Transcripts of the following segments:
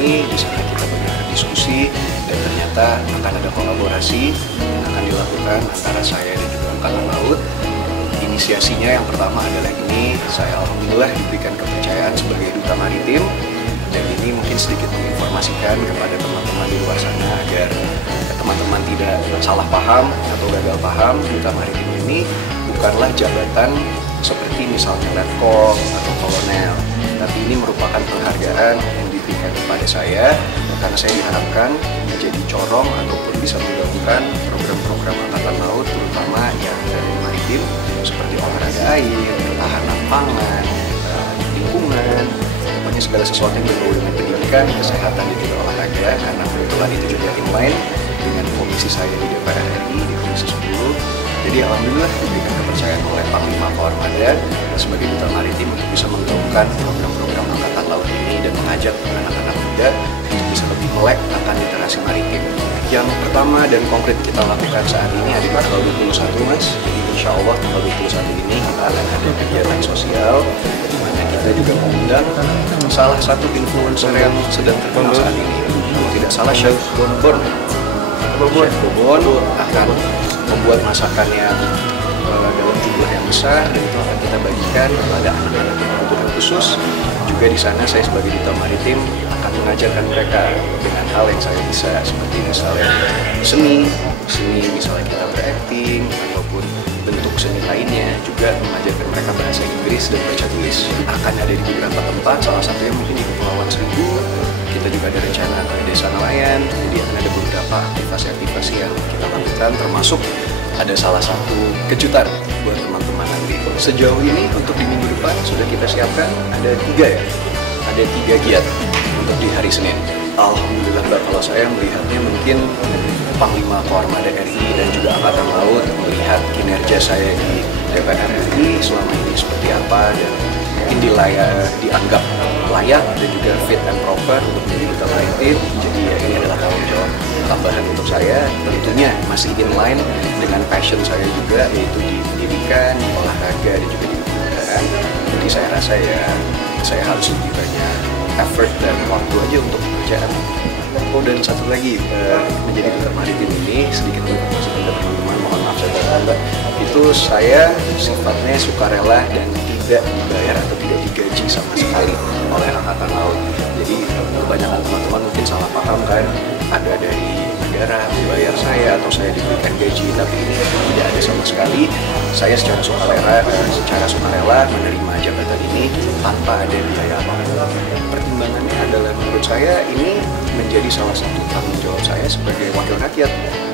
ini. Di sana kita berdiskusi dan ternyata akan ada kolaborasi yang akan dilakukan antara saya dan juga Angkatan Laut. Inisiasinya yang pertama adalah ini, saya alhamdulillah diberikan kepercayaan sebagai Duta Maritim, dan ini mungkin sedikit menginformasikan kepada teman-teman di luar sana agar teman-teman tidak salah paham atau gagal paham. Duta Maritim ini bukanlah jabatan seperti misalnya letkol atau kolonel, tapi ini merupakan penghargaan yang diberikan kepada saya karena saya diharapkan menjadi corong ataupun bisa menggabungkan program-program Angkatan Laut, terutama yang dari maritim seperti olahraga air, ketahanan pangan, lingkungan, pokoknya segala sesuatu yang berbau dengan pendidikan, kesehatan dan juga olahraga, karena kebetulan itu juga inline dengan komisi saya di DPR RI di Komisi 10. Jadi alhamdulillah diberikan kepercayaan oleh Panglima Koarmada sebagai Duta Maritim untuk bisa menggaungkan program-program Angkatan Laut ini dan mengajak anak-anak muda untuk bisa lebih melek akan literasi maritim. Yang pertama dan konkret kita lakukan saat ini adalah tanggal 21, Mas. Jadi insya Allah tanggal 21 ini kita akan ada kegiatan sosial di mana kita juga mengundang salah satu influencer yang sedang terkenal saat ini. Kalau tidak salah, Chef Bobon akan membuat masakan yang dalam jumlah yang besar, dan itu akan kita bagikan kepada anak-anak yang kebutuhan khusus. Juga di sana saya sebagai Duta Maritim akan mengajarkan mereka dengan hal yang saya bisa, seperti misalnya seni misalnya kita berakting ataupun bentuk seni lainnya, juga mengajarkan mereka bahasa Inggris dan baca tulis. Akan ada di beberapa tempat, salah satunya mungkin di Kepulauan Seribu. Kita juga ada rencana ke Desa Nelayan, jadi akan ada beberapa aktivasi-aktivasi yang kita lakukan, termasuk ada salah satu kejutan buat teman-teman nanti. Sejauh ini untuk di minggu depan sudah kita siapkan ada 3 giat untuk di hari Senin. Alhamdulillah Mbak, kalau saya melihatnya mungkin Panglima Koarmada RI dan juga Angkatan Laut melihat kinerja saya di DPR RI selama ini seperti apa, dan mungkin dianggap layak dan juga fit and proper untuk menjadi Duta Maritim. Jadi ya, ini adalah tanggung jawab tambahan untuk saya, tentunya masih inline dengan passion saya juga, yaitu di pendidikan, di olahraga, dan juga di kebudayaan. Jadi saya rasa ya saya harus lebih banyak effort dan waktu aja untuk pekerjaan. Oh, dan satu lagi, menjadi Duta Maritim ini sedikit informasi kepada teman-teman, mohon maaf saya terlambat. Itu saya sifatnya sukarela dan tidak dibayar atau tidak digaji sama sekali oleh Angkatan Laut. Jadi kebanyakan teman-teman mungkin salah paham kan, ada dari negara membayar saya atau saya diberikan gaji, tapi ini tidak ada sama sekali. Saya secara sukarela menerima jabatan ini tanpa ada biaya apapun. Pertimbangannya adalah menurut saya ini menjadi salah satu tanggung jawab saya sebagai wakil rakyat.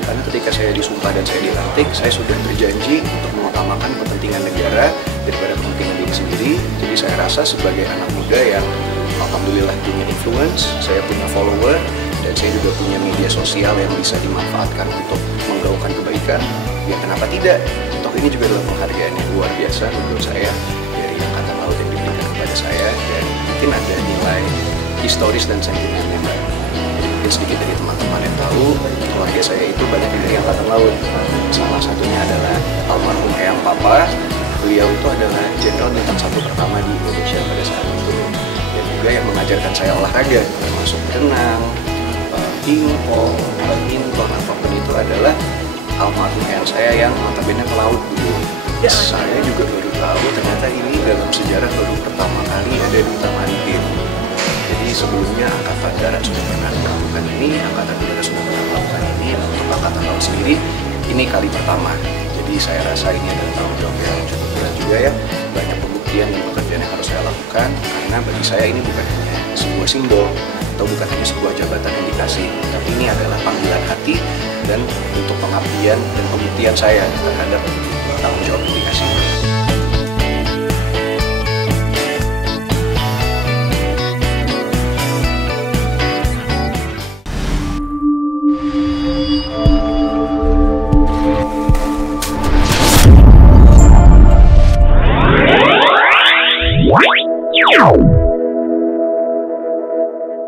Karena ketika saya disumpah dan saya dilantik, saya sudah berjanji untuk mengutamakan kepentingan negara daripada kepentingan diri sendiri. Jadi saya rasa sebagai anak muda yang alhamdulillah punya influence, saya punya follower, dan saya juga punya media sosial yang bisa dimanfaatkan untuk menggaungkan kebaikan, ya kenapa tidak? Toh ini juga adalah penghargaan yang luar biasa menurut saya dari Angkatan Laut yang diberikan kepada saya, dan mungkin ada nilai historis dan sentimennya, Mbak. Mungkin sedikit dari teman-teman yang tahu, keluarga saya itu banyak dari Angkatan Laut. Salah satunya adalah almarhum Eyang Papa. Beliau itu adalah Jenderal Bintang 1 pertama di Indonesia pada saat itu, dan juga yang mengajarkan saya olahraga, termasuk berenang, pingpong, badminton, apapun itu adalah almarhum Eyang saya yang notabene pelaut dulu. Saya juga baru tahu ternyata ini dalam sejarah baru pertama kali ada Duta Maritim. Jadi sebelumnya Angkatan Darat sudah pernah melakukan ini, Angkatan Udara sudah pernah melakukan ini, untuk Angkatan Laut sendiri ini kali pertama. Jadi saya rasa ini adalah tanggung jawab yang cukup berat juga ya. Banyak pembuktian dan pekerjaan yang harus saya lakukan, karena bagi saya ini bukan hanya sebuah simbol atau bukan hanya sebuah jabatan yang dikasih, tapi ini adalah panggilan hati dan untuk pengabdian dan pembuktian saya terhadap tanggung jawab yang dikasih. Wow.